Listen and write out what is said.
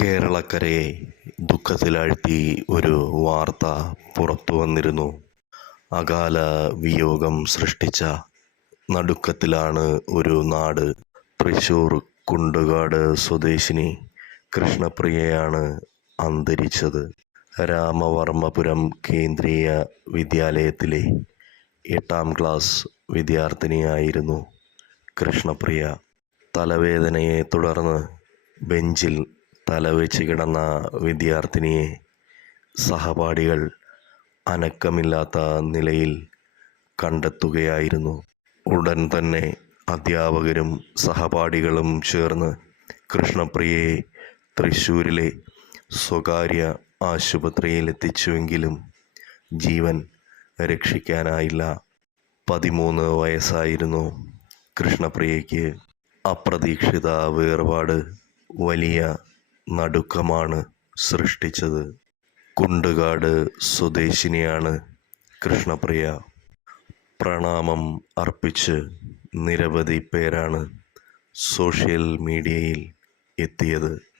കേരളക്കരയെ ദുഃഖത്തിലാഴ്ത്തി ഒരു വാർത്ത പുറത്തു വന്നിരുന്നു. അകാല വിയോഗം സൃഷ്ടിച്ച നടുക്കത്തിലാണ് ഒരു നാട്. തൃശൂർ കുണ്ടുകാട് സ്വദേശിനി കൃഷ്ണപ്രിയയാണ് അന്തരിച്ചത്. രാമവർമ്മപുരം കേന്ദ്രീയ വിദ്യാലയത്തിലെ എട്ടാം ക്ലാസ് വിദ്യാർത്ഥിനിയായിരുന്നു കൃഷ്ണപ്രിയ. തലവേദനയെ തുടർന്ന് ബെഞ്ചിൽ തലവെച്ച് കിടന്ന വിദ്യാർത്ഥിനിയെ സഹപാഠികൾ അനക്കമില്ലാത്ത നിലയിൽ കണ്ടെത്തുകയായിരുന്നു. ഉടൻ തന്നെ അധ്യാപകരും സഹപാഠികളും ചേർന്ന് കൃഷ്ണപ്രിയയെ തൃശ്ശൂരിലെ സ്വകാര്യ ആശുപത്രിയിലെത്തിച്ചുവെങ്കിലും ജീവൻ രക്ഷിക്കാനായില്ല. പതിമൂന്ന് വയസ്സായിരുന്നു കൃഷ്ണപ്രിയയ്ക്ക്. അപ്രതീക്ഷിത വേർപാട് വലിയ നടുക്കമാണ് സൃഷ്ടിച്ചത്. കുണ്ടുകാട് സ്വദേശിനിയാണ് കൃഷ്ണപ്രിയ. പ്രണാമം അർപ്പിച്ച് നിരവധി പേരാണ് സോഷ്യൽ മീഡിയയിൽ എത്തിയത്.